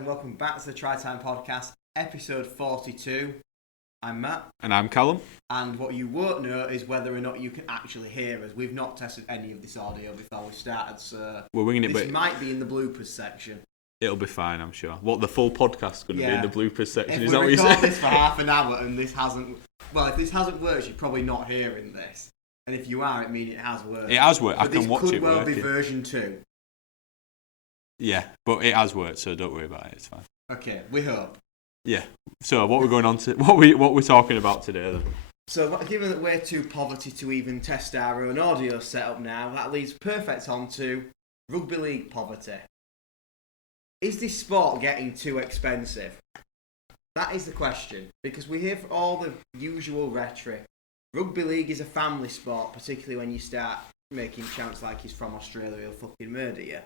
and welcome back to the Try Time Podcast, episode 42. I'm Matt. And I'm Callum. And what you won't know is whether or not you can actually hear us. We've not tested any of this audio before we started, so we're winging it. This might be in the bloopers section. It'll be fine, I'm sure. What, the full podcast's going to be in the bloopers section? Is that what you said? If we record this for half an hour and this hasn't... Well, if this hasn't worked, you're probably not hearing this. And if you are, it means it has worked. It has worked. But I can watch it this could well working. be version 2. Yeah, but it has worked, so don't worry about it. It's fine. Okay, we hope. Yeah. So what we're going on to... What we're talking about today, then? So, given that we're too poverty to even test our own audio setup now, that leads perfect on to Rugby League poverty. Is this sport getting too expensive? That is the question, because we hear all the usual rhetoric. Rugby League is a family sport, particularly when you start making chants like he's from Australia, he'll fucking murder you.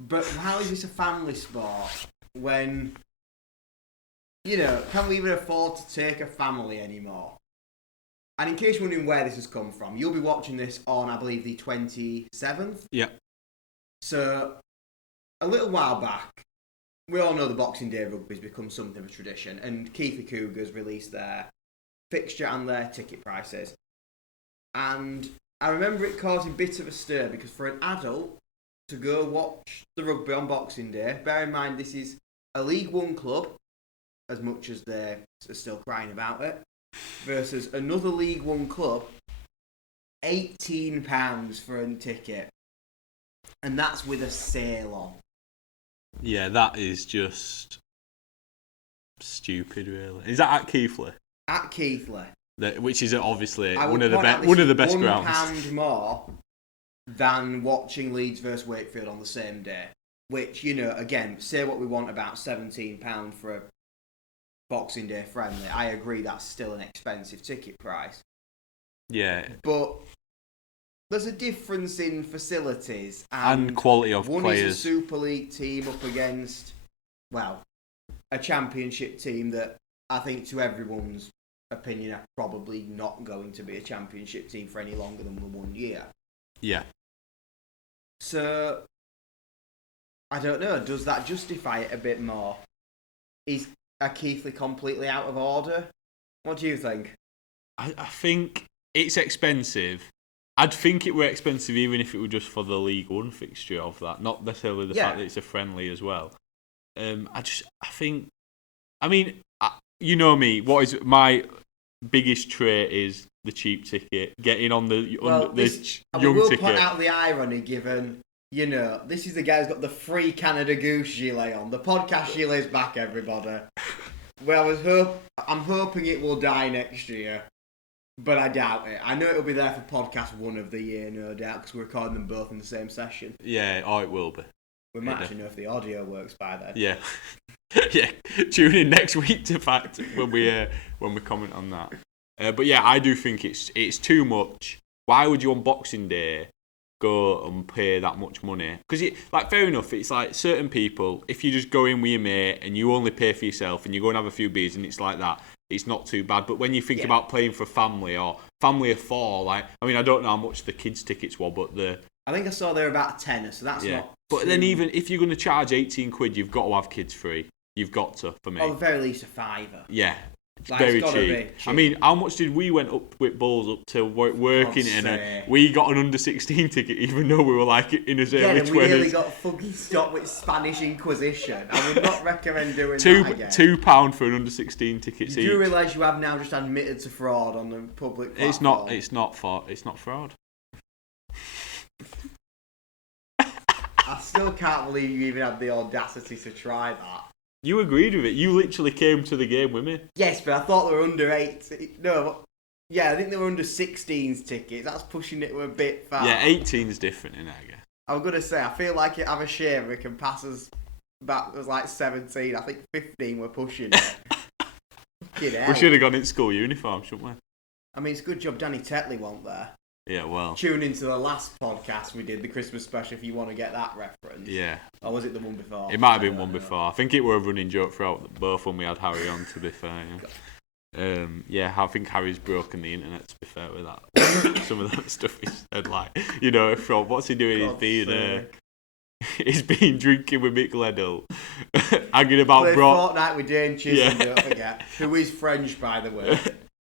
But how is this a family sport when, can we even afford to take a family anymore? And in case you're wondering where this has come from, you'll be watching this on, I believe, the 27th. Yeah. So, a little while back, we all know the Boxing Day rugby's become something of a tradition, and Keithley Cougars released their fixture and their ticket prices. And I remember it causing a bit of a stir, because for an adult to go watch the rugby on Boxing Day, bear in mind this is a League One club, as much as they're still crying about it, versus another League One club, £18 for a ticket. And that's with a sale on. Yeah, that is just stupid, really. Is that at Keighley? At Keighley. Which is obviously one of the best grounds. £1 more than watching Leeds versus Wakefield on the same day. Which, again, say what we want about £17 for a Boxing Day friendly. I agree that's still an expensive ticket price. Yeah. But there's a difference in facilities and quality of one players. One is a Super League team up against, a Championship team that I think to everyone's opinion are probably not going to be a Championship team for any longer than the 1 year. Yeah. So, I don't know. Does that justify it a bit more? Is Keithley completely out of order? What do you think? I think it's expensive. I'd think it were expensive even if it were just for the League One fixture of that, not necessarily the fact that it's a friendly as well. You know me. What is my biggest trait is the cheap ticket, getting on the young ticket. We will point out the irony given, this is the guy who's got the free Canada Goose gilet on. The podcast gilet's back, everybody. Well, I'm hoping it will die next year, but I doubt it. I know it'll be there for podcast 1 of the year, no doubt, because we're recording them both in the same session. Yeah, it will be. We might actually know if the audio works by then. Yeah. Yeah, tune in next week to fact when we comment on that. But yeah, I do think it's too much. Why would you on Boxing Day go and pay that much money? Because fair enough, it's like certain people, if you just go in with your mate and you only pay for yourself and you go and have a few beers and it's like that, it's not too bad. But when you think about playing for a family or family of 4, I don't know how much the kids' tickets were, but I think I saw they were about a tenner, so that's not. But then even if you're going to charge £18, you've got to have kids free. You've got to, for me. Or at the very least a £5. Yeah. It's very cheap. I mean, how much did we went up with Bulls up to working in? We got an under 16 ticket, even though we were in his early 20s. We nearly got fucking stopped with Spanish Inquisition. I would not recommend doing that again. £2 for an under 16 ticket. You do realise you have now just admitted to fraud on the public platform? It's not fraud. I still can't believe you even had the audacity to try that. You agreed with it. You literally came to the game with me. Yes, but I thought they were under 8. No, I think they were under 16's tickets. That's pushing it a bit far. Yeah, 18's different, I guess. I was going to say, I feel like it have a shame we can pass us back as 17. I think 15 were pushing it. We should have gone in school uniform, shouldn't we? I mean, it's a good job Danny Tetley wasn't there. Yeah, well. Tune into the last podcast we did, the Christmas special, if you want to get that reference. Yeah. Or was it the one before? It might have been one before. I think it were a running joke throughout both when we had Harry on, to be fair. Yeah. I think Harry's broken the internet, to be fair, with that. Some of that stuff he said, from what's he doing? He's being he's been drinking with Mick Ledell, hanging about Played Fortnite with Dane Chisholm, don't forget, who is French, by the way.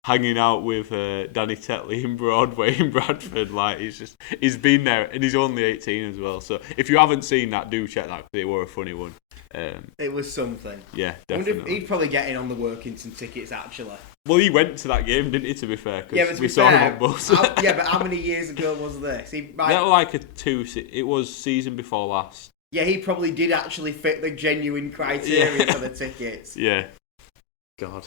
Hanging out with Danny Tetley in Broadway in Bradford. Like, he's been there, and he's only 18 as well. So if you haven't seen that, do check that, because it was a funny one. It was something. Yeah, I wonder if definitely. he'd probably get in on the Workington tickets, actually. Well, he went to that game, didn't he, to be fair? Cause Yeah, but to we be saw fair, him on bus. yeah, but how many years ago was this? That was like it was season before last. Yeah, he probably did actually fit the genuine criteria for the tickets. Yeah. God.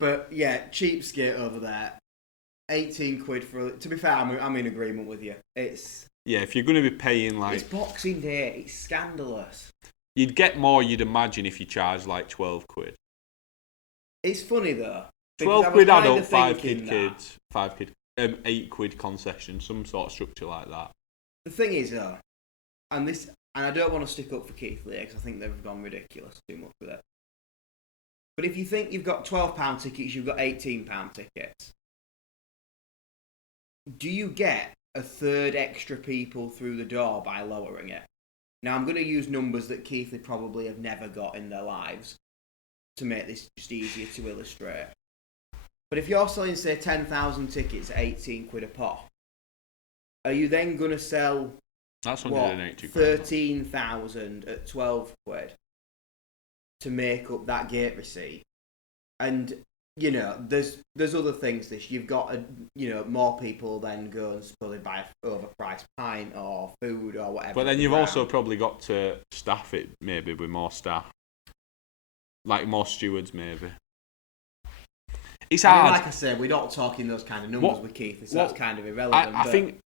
But yeah, cheapskate over there. 18 quid for... To be fair, I'm in agreement with you. Yeah, if you're going to be paying like... It's Boxing Day. It's scandalous. You'd get more, you'd imagine, if you charge like 12 quid. It's funny though. 12 quid adult, 5 kid kids, 8 quid concession, some sort of structure like that. The thing is though, and I don't want to stick up for Keith Lee because I think they've gone ridiculous too much with it. But if you think you've got £12 tickets, you've got £18 tickets. Do you get a third extra people through the door by lowering it? Now I'm going to use numbers that Keith Lee probably have never got in their lives to make this just easier to illustrate. But if you're selling, say, 10,000 tickets at 18 quid a pop, are you then going to sell, that's 13,000 at 12 quid to make up that gate receipt? And, you know, there's other things. You've got, more people then go and probably buy an overpriced pint or food or whatever. But then you've also probably got to staff it maybe with more staff. Like more stewards, maybe. It's hard. Like I said, we're not talking those kind of numbers with Keith, so that's kind of irrelevant. I think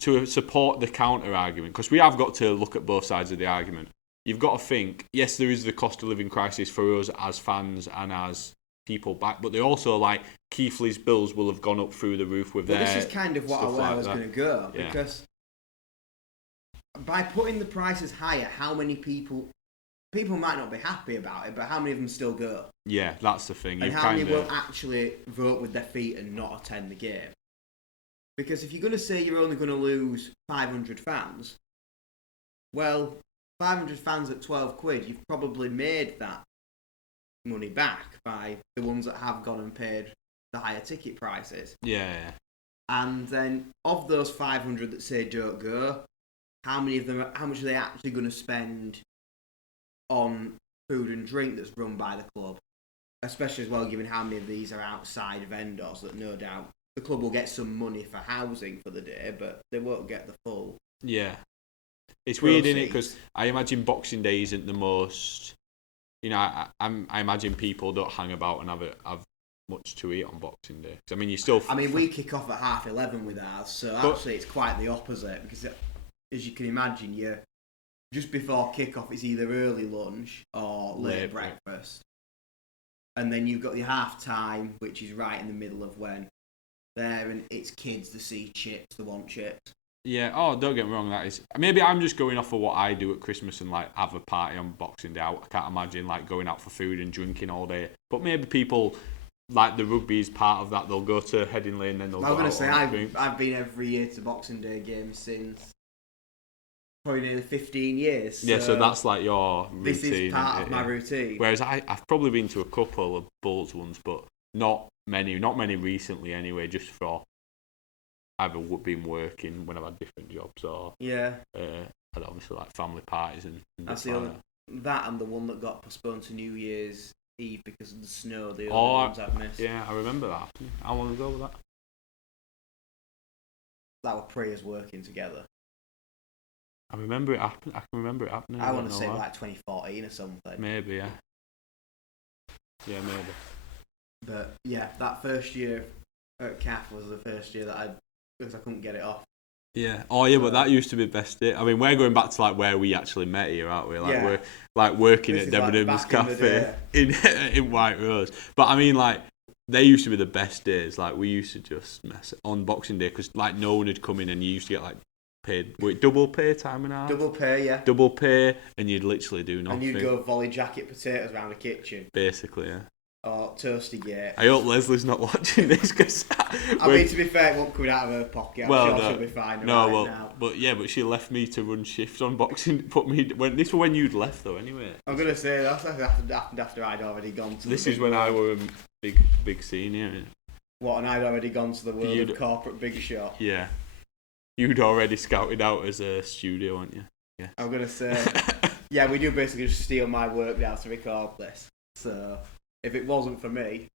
to support the counter argument, because we have got to look at both sides of the argument. You've got to think, yes, there is the cost of living crisis for us as fans and as people back, but they also, like, Keith Lee's bills will have gone up through the roof with their. This is kind of where I was going to go, because by putting the prices higher, how many people might not be happy about it, but how many of them still go? Yeah, that's the thing. And how many will actually vote with their feet and not attend the game? Because if you're going to say you're only going to lose 500 fans, well, 500 fans at 12 quid, you've probably made that money back by the ones that have gone and paid the higher ticket prices. Yeah. And then of those 500 that say don't go, how much are they actually going to spend on food and drink that's run by the club, especially as well given how many of these are outside vendors that no doubt the club will get some money for housing for the day, but they won't get the full. Yeah, it's weird, isn't it? Because I imagine Boxing Day isn't the most. I imagine people don't hang about and have much to eat on Boxing Day. I mean, we kick off at 11:30 with ours, so actually it's quite the opposite because, as you can imagine, just before kick-off, it's either early lunch or late breakfast. And then you've got your half-time, which is right in the middle of when and it's kids that see chips, they want chips. Yeah, don't get me wrong, that is... Maybe I'm just going off of what I do at Christmas and, like, have a party on Boxing Day. I can't imagine, like, going out for food and drinking all day. But maybe people, like, the rugby is part of that. They'll go to Headingley and then they'll go out. I was going to say, I've been every year to Boxing Day games since... probably nearly 15 years. So that's like your routine. This is part of my routine. Whereas I've probably been to a couple of Bulls ones, but not many recently anyway, just for either been working when I've had different jobs or I'd obviously like family parties and that's the other, that and the one that got postponed to New Year's Eve because of the snow, the other ones I've missed. Yeah, I remember that. How long ago was that? That were pre us working together. I remember it happening. I can remember it happening. I want to say like 2014 or something. Maybe, yeah. Yeah, maybe. But yeah, that first year at CAF was the first year that because I couldn't get it off. Yeah. Oh, yeah, but that used to be the best day. I mean, we're going back to like where we actually met here, aren't we? Like we're like working at Debenhams Cafe in White Rose. But I mean, like they used to be the best days. Like we used to just mess on Boxing Day because like no one had come in and you used to get like paid double pay time and a half. Double pay, yeah. Double pay, and you'd literally do nothing. And you'd go volley jacket potatoes around the kitchen. Basically, yeah. or Toastygate. I hope Leslie's not watching this because. I mean, to be fair, it won't come out of her pocket. I'm sure she'll be fine. Now. But she left me to run shift on boxing. This was when you'd left though, anyway. I'm gonna say that happened after I'd already gone to. This is when I were a big senior. What? And I'd already gone to the world of corporate big shot. Yeah. You'd already scouted out as a studio, weren't you? Yeah. I'm gonna say. Yeah, we do basically just steal my work now to record this. So if it wasn't for me,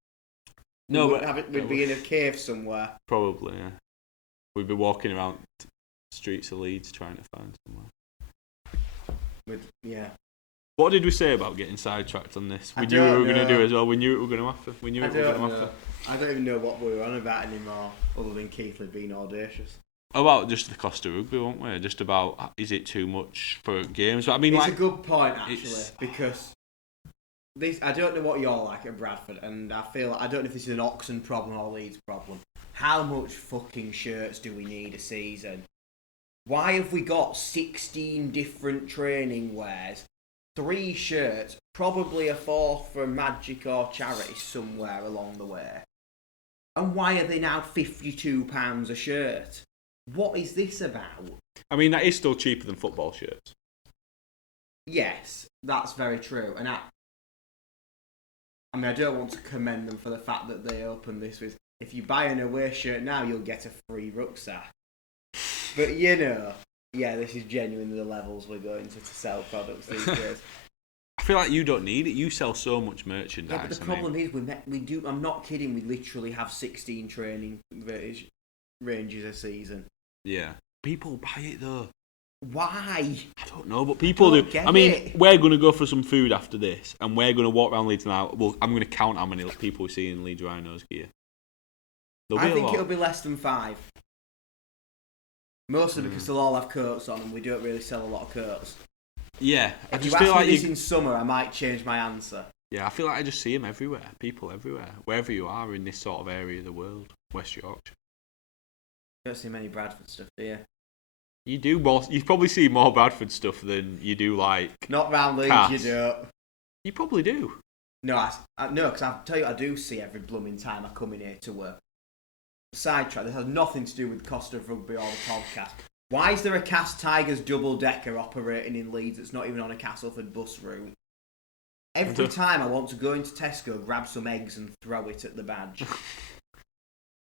we'd be in a cave somewhere. Probably, yeah. We'd be walking around streets of Leeds trying to find somewhere. Yeah. What did we say about getting sidetracked on this? We knew what we were going to do as well. We knew it were going to happen. I don't even know what we were on about anymore, other than Keithley being audacious. About just the cost of rugby, weren't we? Just about, is it too much for games? But I mean, it's a good point, actually, because I don't know what you're like at Bradford, and I feel I don't know if this is an Oxon problem or Leeds problem. How much fucking shirts do we need a season? Why have we got 16 different training wears, 3 shirts, probably a 4th for Magic or charity somewhere along the way? And why are they now £52 a shirt? What is this about? I mean, that is still cheaper than football shirts. Yes, that's very true. And I don't want to commend them for the fact that they opened this with, if you buy an away shirt now, you'll get a free rucksack. But this is genuinely the levels we're going to sell products these days. I feel like you don't need it. You sell so much merchandise. Yeah, but the problem is we do. I'm not kidding. We literally have 16 training ranges a season. Yeah. People buy it though. Why? I don't know, but people do. I mean, we're going to go for some food after this, and we're going to walk around Leeds now. Well, I'm going to count how many people we see in Leeds Rhinos gear. I think it'll be less than 5. Mostly because they'll all have coats on, and we don't really sell a lot of coats. Yeah, if you ask me this in summer, I might change my answer. Yeah, I feel like I just see them everywhere. People everywhere, wherever you are in this sort of area of the world, West Yorkshire. You don't see many Bradford stuff, do you? You do more. You probably see more Bradford stuff than you do like. Not round Leeds, Cass. you don't. You probably do. No, because I'll tell you, I do see every blooming time I come in here to work. Sidetrack. This has nothing to do with the cost of rugby or the podcast. Why is there a Cast Tigers double decker operating in Leeds that's not even on a Castleford bus route? Every time I want to go into Tesco, grab some eggs and throw it at the badge.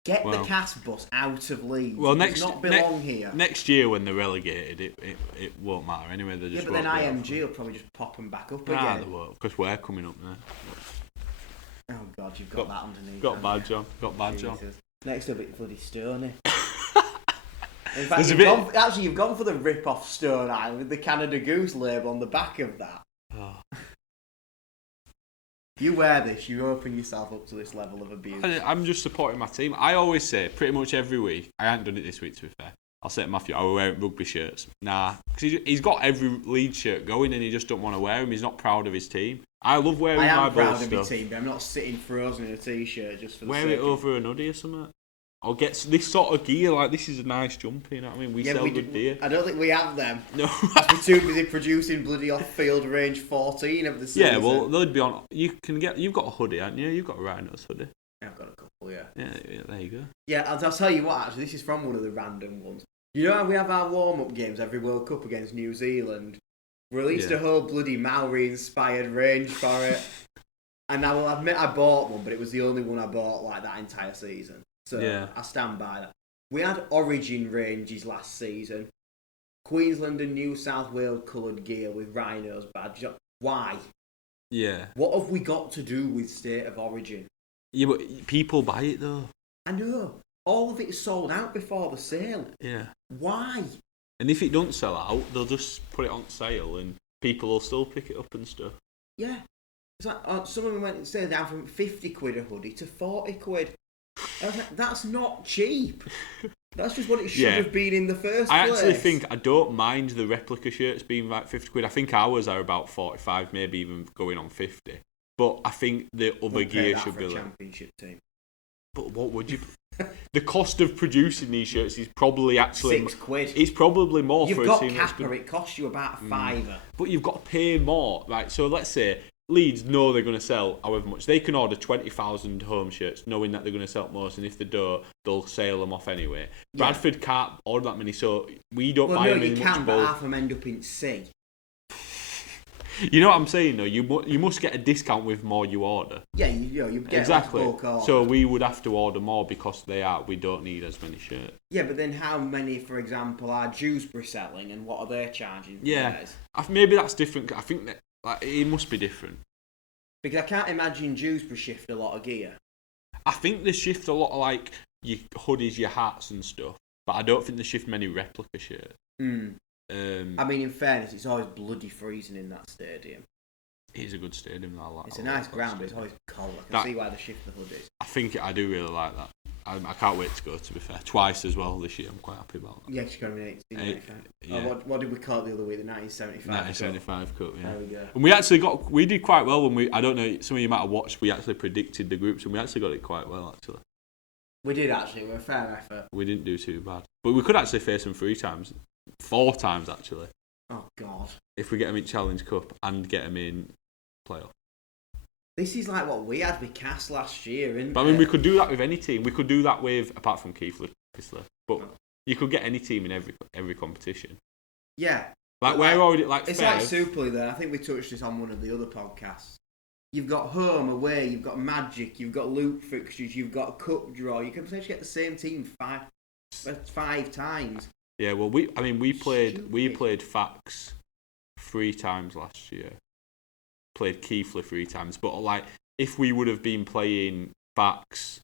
Get the Cast bus out of Leeds. Well, it does not belong here. Next year when they're relegated, it won't matter anyway. They just but then IMG will probably just pop them back up again. Nah, they won't, because we're coming up there. Oh God, you've got that underneath. Got badge on. Got badge on. Next up, it's bloody Stoney. In fact, you've gone for the rip-off Stone Island with the Canada Goose label on the back of that. Oh. If you wear this, you open yourself up to this level of abuse. I'm just supporting my team. I always say, pretty much every week, I haven't done it this week to be fair, I'll say to Matthew, I will wear rugby shirts. Nah, because he's got every lead shirt going and he just don't want to wear them. He's not proud of his team. I love wearing my stuff. I am proud of my stuff. team, but I'm not sitting frozen in a t-shirt just for the wear sake it over an hoodie or something. Or get this sort of gear, like this is a nice jumper, you know what I mean? We sell good gear. I don't think we have them. No. We're too busy producing bloody off-field range 14 of the season. Yeah, well, they'd be on. You've got a hoodie, haven't you? You've got a Rhinos hoodie. Yeah, I've got a couple, yeah. Yeah, there you go. Yeah, I'll tell you what, actually, this is from one of the random ones. You know how we have our warm-up games every World Cup against New Zealand? We released a whole bloody Maori-inspired range for it. And I will admit I bought one, but it was the only one I bought like that entire season. So I stand by that. We had Origin ranges last season. Queensland and New South Wales coloured gear with Rhinos badge. Why? Yeah. What have we got to do with State of Origin? Yeah, but people buy it though. I know. All of it's sold out before the sale. Yeah. Why? And if it don't sell out, they'll just put it on sale and people will still pick it up and stuff. Yeah. It's like, some of them went sale down from 50 quid a hoodie to 40 quid. I was like, that's not cheap. That's just what it should have been in the first place. I actually think I don't mind the replica shirts being like 50 quid. I think ours are about 45, maybe even going on 50. But I think the other gear should be like a championship team. But what would you? The cost of producing these shirts is probably actually £6. It's probably more for a team. You've got Kappa. It costs you about £5. But you've got to pay more, right? So let's say Leeds know they're going to sell however much. They can order 20,000 home shirts knowing that they're going to sell most, and if they don't, they'll sell them off anyway. Yeah. Bradford can't order that many, so we don't buy no, them in you much can, bulk. but half of them end up in C. You know what I'm saying, though? You must get a discount with more you order. Yeah, you get exactly. bulk order. So we would have to order more because we don't need as many shirts. Yeah, but then how many, for example, are Dewsbury selling, and what are they charging? For Yeah, theirs? maybe that's different. I think that it must be different. Because I can't imagine Dewsbury shift a lot of gear. I think they shift a lot of like your hoodies, your hats and stuff, but I don't think they shift many replica shirts. I mean, in fairness, it's always bloody freezing in that stadium. It is a good stadium. It's a nice ground, but it's always cold. I can see why they shift the hoodies. I do really like that. I can't wait to go, to be fair. Twice as well this year. I'm quite happy about that. Yeah, she's got an 1895. Yeah. What did we call it the other week? The 1975 1975 Cup, yeah. There we go. And we did quite well when I don't know, some of you might have watched, we actually predicted the groups and we actually got it quite well, actually. We did, actually. It was a fair effort. We didn't do too bad. But we could actually face them 4 times, actually. Oh, God. If we get them in Challenge Cup and get them in playoff. This is like what we had with Cass last year, isn't it? But I mean, we could do that with any team. We could do that with, apart from Keighley, obviously. But you could get any team in every competition. Yeah. Like, we're already, it's like Super League then. I think we touched this on one of the other podcasts. You've got home, away, you've got Magic, you've got loop fixtures, you've got a cup draw. You can potentially get the same team five times. Yeah, well, we played Fax 3 times last year. Played Keighley 3 times, but like if we would have been playing Fax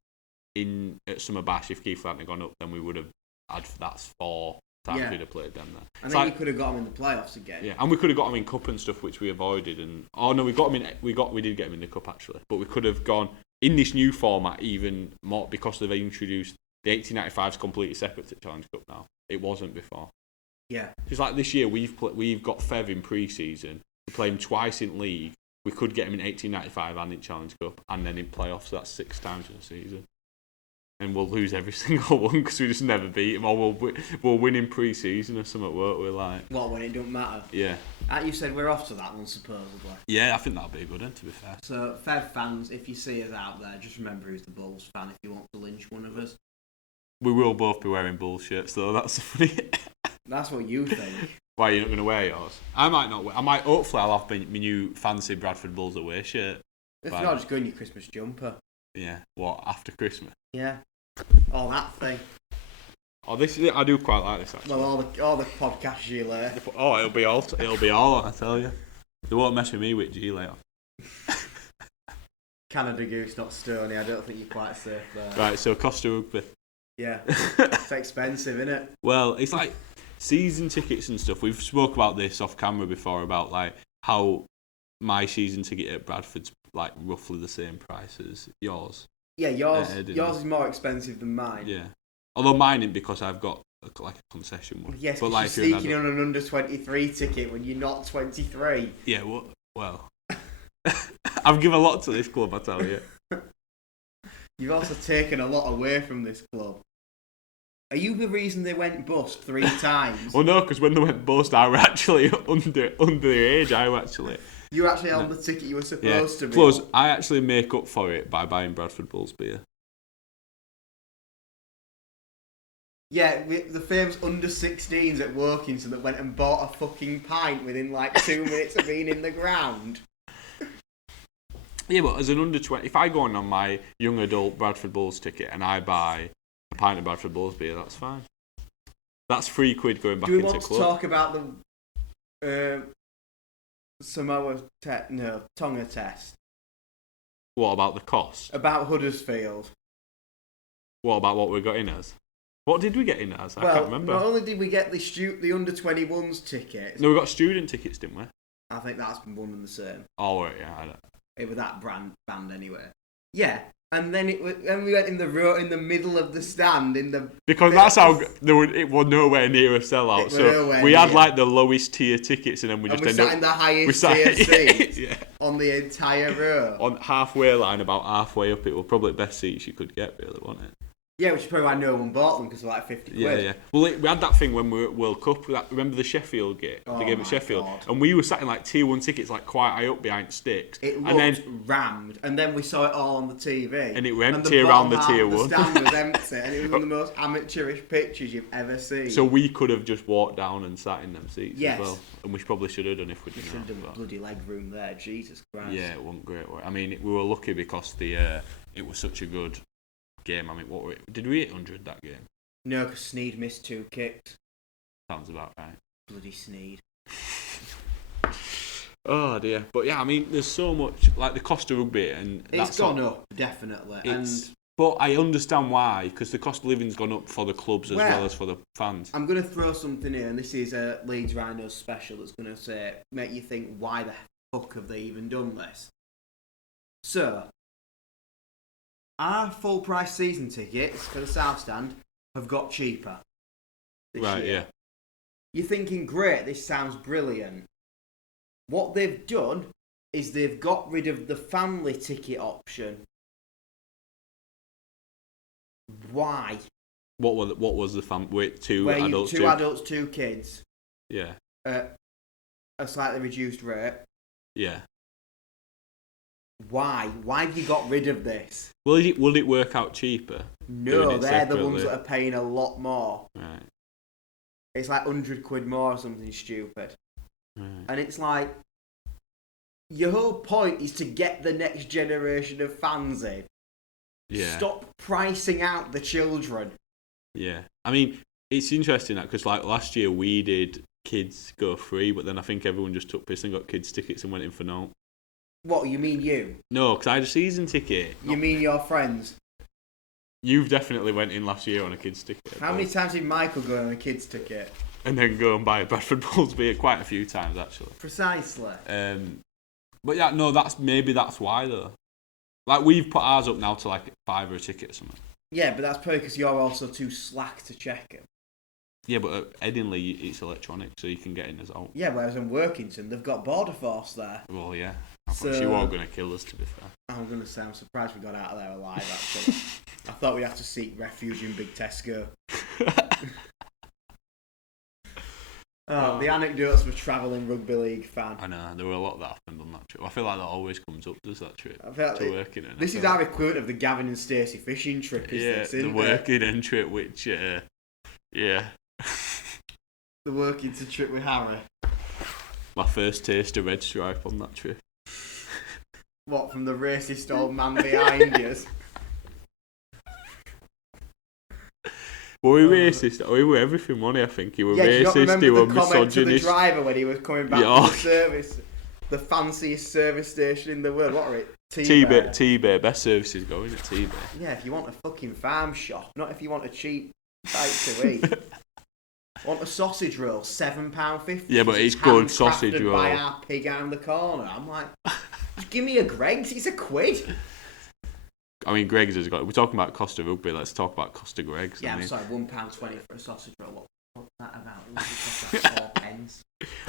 at Summer Bash, if Keighley hadn't gone up, then we would have had 4 times we'd have played them there. And then you could have got them in the playoffs again. Yeah, and we could have got them in cup and stuff, which we avoided. And we got them in. We did get them in the cup actually, but we could have gone in this new format even more because they've introduced the 1895's completely separate to Challenge Cup now. It wasn't before. Yeah. It's like this year we've got Fev in pre-season. We play him twice in league. We could get him in 1895 and in Challenge Cup, and then in playoffs. So that's 6 times in a season. And we'll lose every single one because we just never beat him, or we'll win in pre-season or something. We're like, what, when it don't matter? Yeah. You said we're off to that one supposedly. Yeah, I think that'll be a good one, to be fair. So Fev fans, if you see us out there, just remember who's the Bulls fan if you want to lynch one of us. We will both be wearing Bull shirts though. That's funny. That's what you think. Why are you not going to wear yours? I might not. Hopefully, I'll have my new fancy Bradford Bulls away shirt. If not, just go in your Christmas jumper. Yeah. What, after Christmas? Yeah. Oh, that thing. Oh, I do quite like this actually. Well, all the podcast gilet. Oh, it'll be all on, I tell you. They won't mess with me with gilet on. Canada Goose, not Stony. I don't think you're quite safe there. Right, so Costa Rugby. Yeah. It's expensive, isn't it? Well, it's like season tickets and stuff. We've spoke about this off camera before about like how my season ticket at Bradford's like roughly the same price as yours. Yeah, yours is more expensive than mine. Yeah. Although mine isn't because I've got like a concession one. Yes, but like you're sneaking on an under 23 ticket when you're not 23. Yeah, well. I've given a lot to this club, I tell you. You've also taken a lot away from this club. Are you the reason they went bust 3 times? Well, no, because when they went bust, I were actually under the age. You were actually on the ticket you were supposed to be. Plus, I actually make up for it by buying Bradford Bulls beer. Yeah, the famous under 16s at Wokinson that went and bought a fucking pint within like 2 minutes of being in the ground. Yeah, but as an under 20, if I go on my young adult Bradford Bulls ticket and I buy a pint of Bradford Bulls beer, that's fine. That's £3 going back into club. Do we want to talk about the Tonga test? What about the cost? About Huddersfield. What about what we got in as? What did we get in as? I can't remember. Not only did we get the under 21s tickets. No, we got student tickets, didn't we? I think that's been one and the same. Oh, right, yeah, I don't. It was that band anyway. Yeah, and then we went in the row in the middle of the stand because that's how it was nowhere near a sellout. So we had like the lowest tier tickets, and then we sat in the highest tier seats on the entire row. On halfway line, about halfway up, it was probably the best seats you could get, really, wasn't it? Yeah, which is probably why no one bought them, because they're like 50 quid. Yeah. Well, we had that thing when we were at World Cup. Remember the Sheffield game? The game at Sheffield? God. And we were sat in like tier 1 tickets, like quite high up behind sticks. It looked and then rammed, and then we saw it all on the TV. And it were empty around the tier 1. The stand was empty, and it was one of the most amateurish pictures you've ever seen. So we could have just walked down and sat in them seats Yes. as well. And we probably should have done if we didn't. Should have done a bloody leg room there, Jesus Christ. Yeah, it wasn't great. I mean, we were lucky because it was such a good game. I mean, did we hit 100 that game? No, because Sneed missed 2 kicks. Sounds about right. Bloody Sneed. Oh dear. But yeah, I mean, there's so much, like the cost of rugby, and it's gone up, definitely. But I understand why, because the cost of living's gone up for the clubs as well as for the fans. I'm going to throw something in, and this is a Leeds Rhinos special that's going to make you think, why the fuck have they even done this? So, our full price season tickets for the South Stand have got cheaper this year. Yeah. You're thinking, great, this sounds brilliant. What they've done is they've got rid of the family ticket option. Why? What was the family? Two adults, 2 kids. Yeah. At a slightly reduced rate. Yeah. Why? Why have you got rid of this? Will it work out cheaper? No, they're the ones that are paying a lot more. Right. It's like 100 quid more or something stupid. Right. And it's like, your whole point is to get the next generation of fans in. Yeah. Stop pricing out the children. Yeah. I mean, it's interesting that because like last year we did kids go free, but then I think everyone just took piss and got kids tickets and went in for no. What, you mean you? No, because I had a season ticket. You mean your friends? You've definitely went in last year on a kids ticket. How many times did Michael go on a kids ticket? And then go and buy a Bradford Bulls beer quite a few times actually. Precisely. But yeah, no, that's why though. Like we've put ours up now to like £5 a ticket or something. Yeah, but that's probably because you're also too slack to check it. Yeah, but at Edinley it's electronic, so you can get in as well. Yeah, whereas in Workington they've got border force there. Well, yeah. I thought she was going to kill us, to be fair. I'm going to say I'm surprised we got out of there alive, actually. I thought we'd have to seek refuge in Big Tesco. The anecdotes of a travelling rugby league fan. I know, there were a lot that happened on that trip. I feel like that always comes up, does that trip? I feel like working in. This is our equivalent of the Gavin and Stacey fishing trip, the working in trip, which, yeah. The working to trip with Harry. My first taste of red stripe on that trip. What, from the racist old man behind us? Were we racist? We were everything, weren't we, I think? He were racist, he were misogynist. Comment to the driver when he was coming back to the service. The fanciest service station in the world. What are it? T-Bay. Best services going at T-Bay. Yeah, if you want a fucking farm shop, not if you want a cheap bite to eat. Want a sausage roll, £7.50. Yeah, but it's good sausage roll. By our pig out the corner. I'm like, just give me a Greggs. It's £1. I mean, Greggs has got. We're talking about Costa Rugby. Let's talk about Costa Greggs. Yeah, I'm sorry, £1.20 for a sausage roll. What's that about? It cost like 4 pence.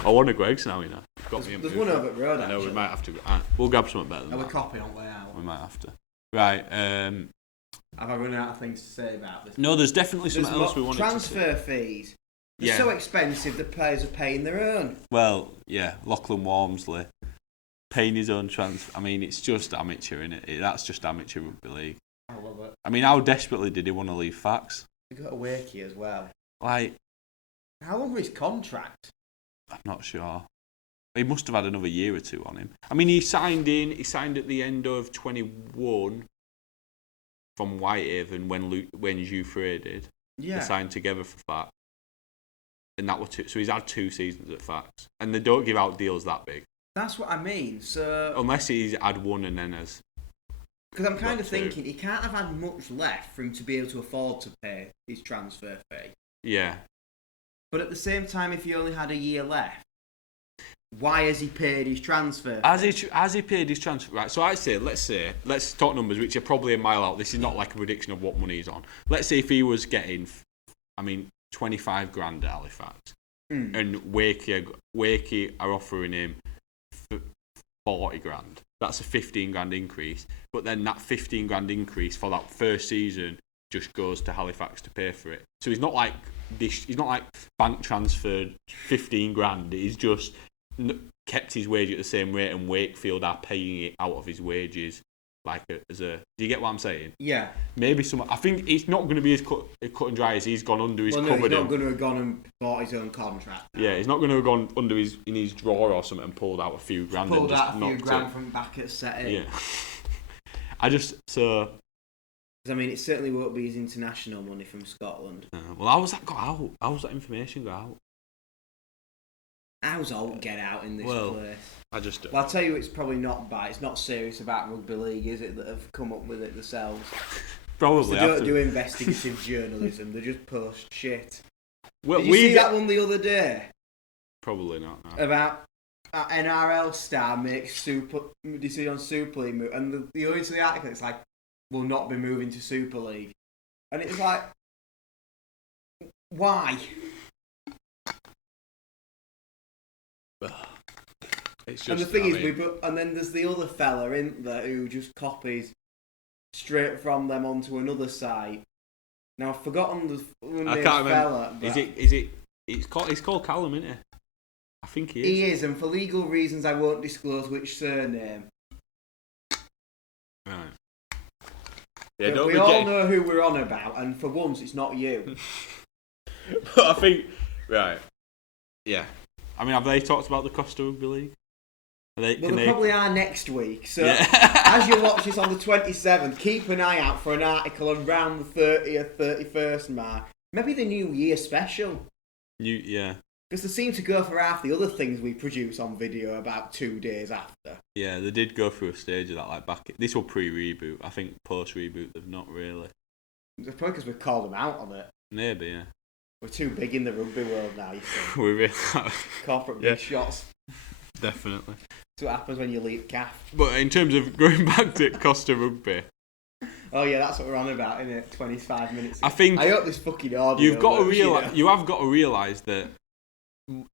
I want a Greggs now, you know. There's one over at Road. I know we might have to. We'll grab something better than that. We're copying on way out. We might have to. Right. Have I run out of things to say about this? No, there's definitely something else we wanted to say. Transfer fees. They're so expensive, the players are paying their own. Well, yeah, Lachlan Walmsley paying his own transfer. I mean, it's just amateur, innit? That's just amateur rugby league. I love it. I mean, how desperately did he want to leave Fax? He got a wakey as well. Like, how long was his contract? I'm not sure. He must have had another year or two on him. I mean, he signed at the end of 21 from Whitehaven when Jouffre did. Yeah. They signed together for Fax. And that was so he's had 2 seasons at Fax. And they don't give out deals that big. That's what I mean. So unless he's had one and then has. Because I'm kind of thinking he can't have had much left for him to be able to afford to pay his transfer fee. Yeah. But at the same time, if he only had a year left, why has he paid his transfer fee? Has he paid his transfer? Right, so let's talk numbers, which are probably a mile out. This is not like a prediction of what money he's on. Let's say if he was getting, 25 grand at Halifax, and Wakey are offering him 40 grand. That's a 15 grand increase. But then that 15 grand increase for that first season just goes to Halifax to pay for it. So he's not like this. He's not like bank transferred 15 grand. He's just kept his wage at the same rate, and Wakefield are paying it out of his wages. Do you get what I'm saying? Yeah. Maybe I think it's not going to be as cut and dry as he's gone under his cupboard. He's not going to have gone and bought his own contract. Yeah, he's not going to have gone in his drawer or something and pulled out a few grand. Pulled out a few grand from back at setting. Yeah. Because I mean, it certainly won't be his international money from Scotland. Well, how was that got out? How was that information got out? How's Alt get out in this place? I just don't. Well, I'll tell you, it's probably not bad. It's not serious about rugby league, is it? That have come up with it themselves. Probably. They don't do investigative journalism. They just post shit. Well, Did you see that one the other day? Probably not. No. About NRL star makes decision on Super League move, and the only to the article it's like will not be moving to Super League, and it's like why? It's just, and the thing is, and then there's the other fella in there who just copies straight from them onto another site. Now I've forgotten the name of the fella. It's called Callum, isn't it? I think he is. He is, and for legal reasons I won't disclose which surname. Right. Yeah, we all know who we're on about, and for once it's not you. But I think, right, yeah. I mean, have they talked about the cost of Rugby League? They probably are next week. So as you watch this on the 27th, keep an eye out for an article around the 30th, 31st mark. Maybe the New Year special. Yeah. Because they seem to go for half the other things we produce on video about 2 days after. Yeah, they did go through a stage of that, like back. This was pre-reboot. I think post-reboot they've not really. It's probably because we called them out on it. Maybe, yeah. We're too big in the rugby world now, you see. We really are. Corporate big shots. Definitely. That's what happens when you leap calf. But in terms of going back to Costa Rugby. Oh yeah, that's what we're on about, isn't it? 25 minutes ago. I hope this fucking audio you have got to realise that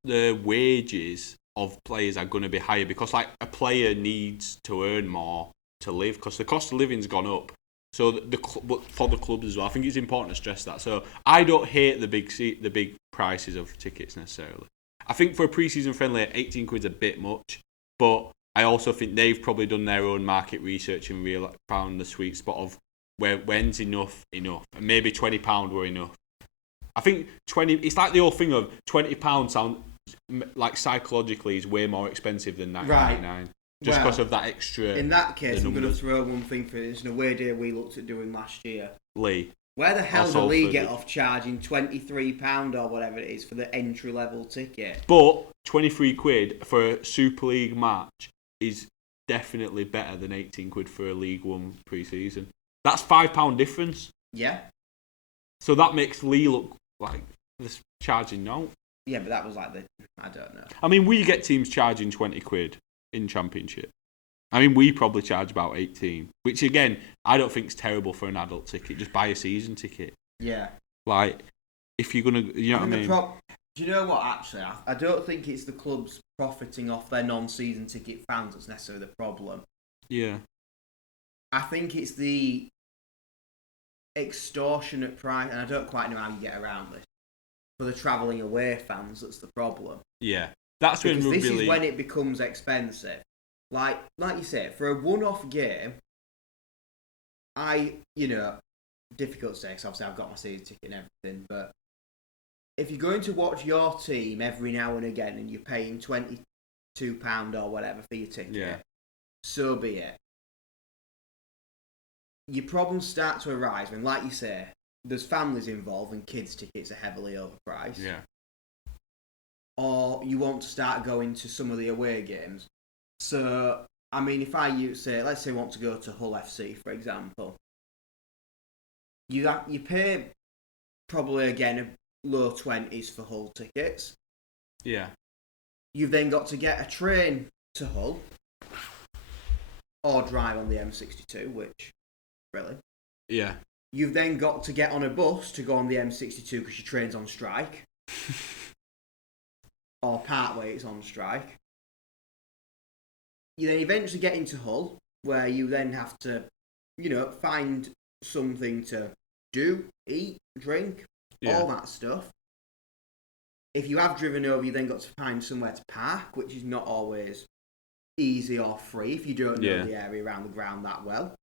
the wages of players are going to be higher because like a player needs to earn more to live because the cost of living's gone up. So but for the clubs as well, I think it's important to stress that. So I don't hate the big prices of tickets necessarily. I think for a pre-season friendly, 18 quid's a bit much, but I also think they've probably done their own market research and found the sweet spot of when's enough, and maybe £20 were enough. I think 20. It's like the whole thing of £20 sound like psychologically is way more expensive than £9.99. Right. Just because of that extra. In that case, I'm going to throw one thing for this. In a way day we looked at doing last year. Lee. Where the hell did Lee get off charging £23 or whatever it is for the entry level ticket? But £23 for a Super League match is definitely better than 18 quid for a League One pre-season. That's £5 difference. Yeah. So that makes Lee look like this charging now. Yeah, but that was like I don't know. I mean, we get teams charging £20 in Championship. I mean, we probably charge about 18, which again, I don't think is terrible for an adult ticket. Just buy a season ticket. Yeah. Like, if you're gonna, you know what I mean? Do you know what? Actually, I don't think it's the clubs profiting off their non-season ticket fans that's necessarily the problem. Yeah. I think it's the extortionate price, and I don't quite know how you get around this. For the travelling away fans, that's the problem. Yeah, that's when Rugby League. This is when it becomes expensive. Like you said, for a one-off game, difficult to say, because obviously I've got my season ticket and everything, but if you're going to watch your team every now and again and you're paying £22 or whatever for your ticket, so be it. Your problems start to arise when, like you say, there's families involved and kids' tickets are heavily overpriced. Yeah. Or you want to start going to some of the away games. So, I mean, if let's say want to go to Hull FC, for example, you pay probably, again, a low 20s for Hull tickets. Yeah. You've then got to get a train to Hull or drive on the M62, which, really? Yeah. You've then got to get on a bus to go on the M62 because your train's on strike. Or partway it's on strike. You then eventually get into Hull, where you then have to, find something to do, eat, drink, all that stuff. If you have driven over, you then got to find somewhere to park, which is not always easy or free if you don't know the area around the ground that well.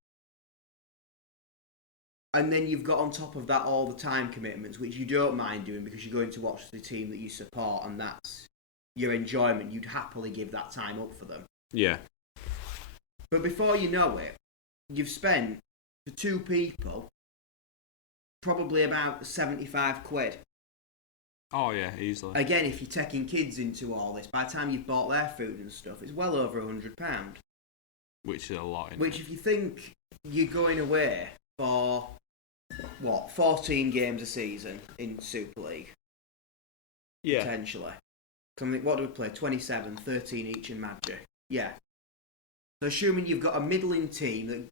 And then you've got on top of that all the time commitments, which you don't mind doing because you're going to watch the team that you support and that's your enjoyment. You'd happily give that time up for them. Yeah. But before you know it, you've spent, for 2 people, probably about 75 quid. Oh, yeah, easily. Again, if you're taking kids into all this, by the time you've bought their food and stuff, it's well over £100. Which is a lot. Which, if you think you're going away for, 14 games a season in Super League? Yeah. Potentially. Something. What do we play? 27, 13 each in Magic. Yeah. So assuming you've got a middling team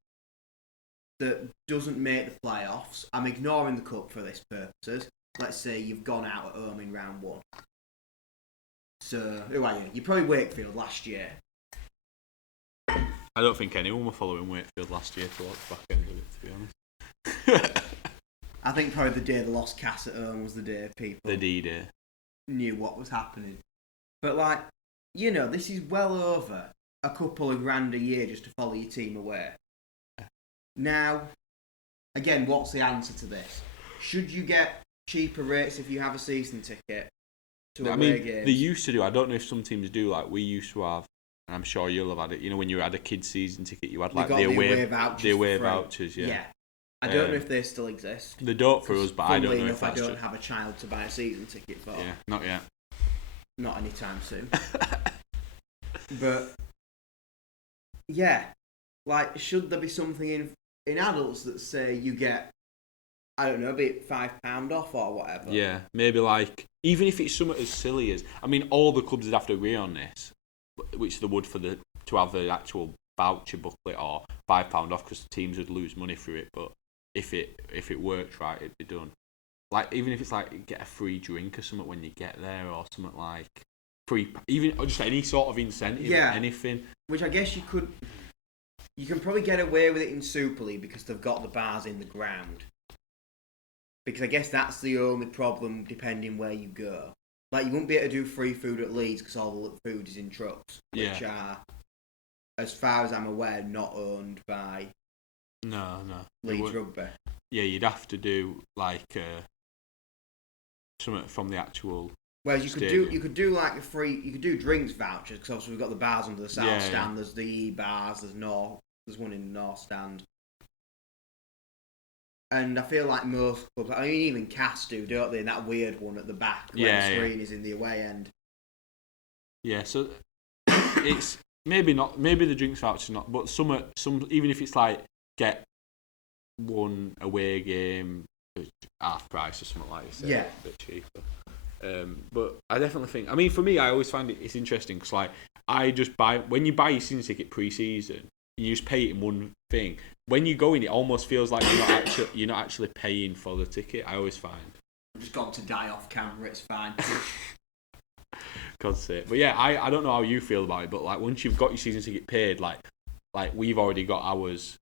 that doesn't make the playoffs, I'm ignoring the cup for this purposes. Let's say you've gone out at home in round 1. So, who are you? You're probably Wakefield last year. I don't think anyone were following Wakefield last year towards the back end of it, to be honest. I think probably the day they lost Cass at home was the day people the D-Day knew what was happening. But, this is well over a couple of grand a year just to follow your team away. Now, again, what's the answer to this? Should you get cheaper rates if you have a season ticket to away games? They used to do. I don't know if some teams do. Like we used to have, and I'm sure you'll have had it. You know, when you had a kid's season ticket, you had the away vouchers. Yeah. I don't know if they still exist. They don't for us, but I don't know if that's I don't have a child to buy a season ticket for. Yeah, not yet. Not anytime soon. But yeah, should there be something in adults that say you get, I don't know, be it £5 off or whatever? Yeah, maybe even if it's something as silly as, all the clubs would have to agree on this, which they would to have the actual voucher booklet or £5 off because teams would lose money through it. But if it worked right, it'd be done. Even if it's get a free drink or something when you get there, or something like free, or just any sort of incentive, anything. Which I guess you can probably get away with it in Super League because they've got the bars in the ground. Because I guess that's the only problem depending where you go. You wouldn't be able to do free food at Leeds because all the food is in trucks, which are, as far as I'm aware, not owned by Leeds Rugby. Yeah, you'd have to do something from the actual. Whereas you could do you could do drinks vouchers because obviously we've got the bars under the south stand. There's the E bars. There's one in the north stand. And I feel like most clubs, even Cass do, don't they? And that weird one at the back where the screen is in the away end. Yeah, so it's maybe not. Maybe the drinks voucher's not, but some even if it's get one away game half price or something like that. Yeah, a bit cheaper. But I definitely think. For me, I always find it's interesting because I just buy when you buy your season ticket pre-season, you just pay it in one thing. When you go in, it almost feels like you're not actually paying for the ticket. I always find. I've just got to die off camera. It's fine. God's sake. But yeah, I don't know how you feel about it, but once you've got your season ticket paid, we've already got ours,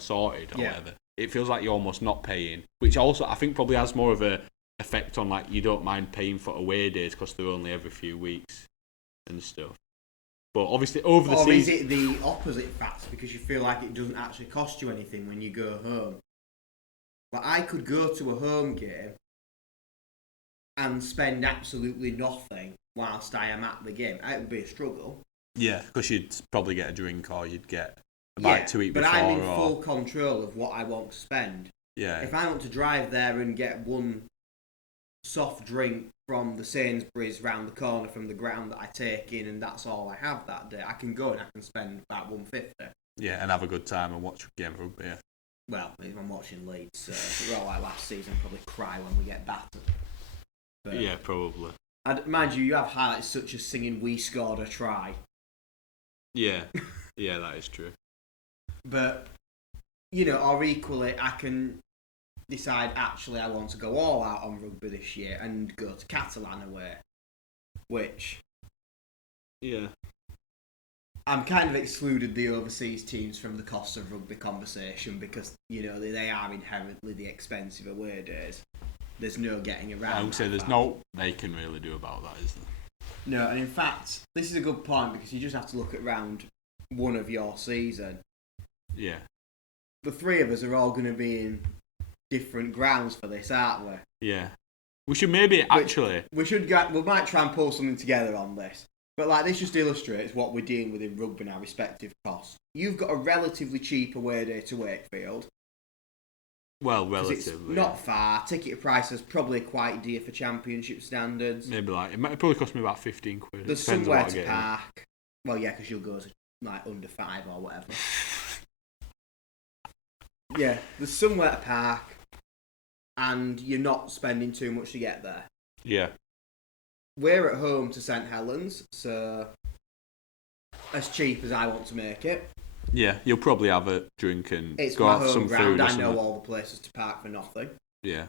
sorted or whatever. It feels like you're almost not paying, which also I think probably has more of a effect on you don't mind paying for away days because they're only every few weeks and stuff. But obviously over the season... Or is it the opposite fact because you feel like it doesn't actually cost you anything when you go home? I could go to a home game and spend absolutely nothing whilst I am at the game. It would be a struggle. Yeah, because you'd probably get a drink or you'd get a bite to eat before. But I'm in full control of what I want to spend. Yeah. If I want to drive there and get one soft drink from the Sainsbury's round the corner from the ground that I take in and that's all I have that day, I can go and I can spend about £150. Yeah, and have a good time and watch a game of rugby, yeah. Well, if I'm watching Leeds, so we're all last season, probably cry when we get battered. But, yeah, probably. Mind you have highlights such as singing "We Scored a Try." Yeah, yeah, that is true. But, or equally, I can decide, actually, I want to go all out on rugby this year and go to Catalan away. Which... Yeah. I'm kind of excluded the overseas teams from the cost of rugby conversation because, they are inherently the expensive away days. There's no getting around. I would say there's no they can really do about that, is there? No, and in fact, this is a good point because you just have to look at round one of your season. Yeah. The three of us are all going to be in different grounds for this, aren't we? Yeah. We should maybe actually... We might try and pull something together on this. But this just illustrates what we're dealing with in rugby now, respective costs. You've got a relatively cheap away day to Wakefield. Well, relatively. It's not far. Ticket prices probably quite dear for championship standards. Maybe it probably cost me about 15 quid. There's somewhere to park. Well, yeah, because you'll go to under 5 or whatever. Yeah, there's somewhere to park, and you're not spending too much to get there. Yeah. We're at home to St Helens, so as cheap as I want to make it. Yeah, you'll probably have a drink and it's go my out for home some ground. food. I know all the places to park for nothing. Yeah.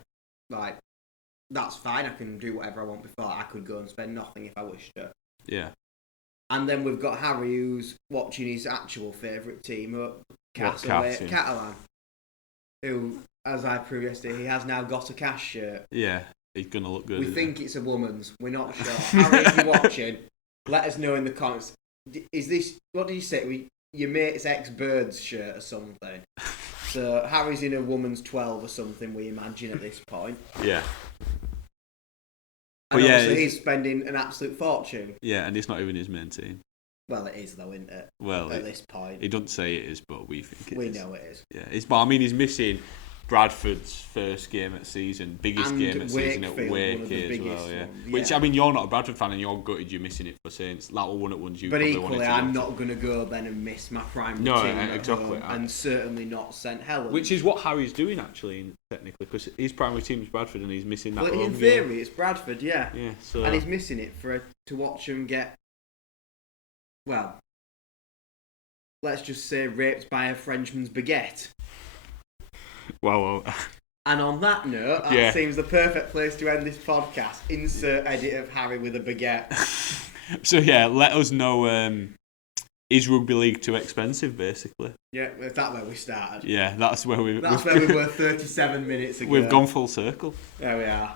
That's fine. I can do whatever I want before. I could go and spend nothing if I wished to. Yeah. And then we've got Harry, who's watching his actual favourite team up Catalan, who, as I proved yesterday, he has now got a Cash shirt. Yeah, he's going to look good. We think it's a woman's. We're not sure. Harry, if you're watching, let us know in the comments. Is this, what did you say? Your mate's ex-Birds shirt or something? So Harry's in a woman's 12 or something, we imagine at this point. Yeah. And obviously he's spending an absolute fortune. Yeah, and it's not even his main team. Well, it is though, isn't it? Well, at this point. He doesn't say it is, but we think it is. We know it is. Yeah, but I mean, he's missing Bradford's first game at season, biggest and game at season at Wake as well. Yeah. Which, I mean, you're not a Bradford fan and you're gutted you're missing it for Saints. That was one at ones you but probably equally, wanted to I'm not going to go then and miss my primary team exactly. and certainly not St Helens. Which is what Harry's doing, actually, technically, because his primary team is Bradford and he's missing that home in theory, it's Bradford, yeah. Yeah, so... And he's missing it to watch him get, well, let's just say raped by a Frenchman's baguette. Well. And on that note, that seems the perfect place to end this podcast. Insert edit of Harry with a baguette. So yeah, let us know, is Rugby League too expensive, basically? Yeah, is that where we started? Yeah, that's where we were 37 minutes ago. We've gone full circle. There we are.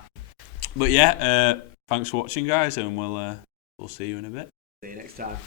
But yeah, thanks for watching, guys, and we'll see you in a bit. See you next time.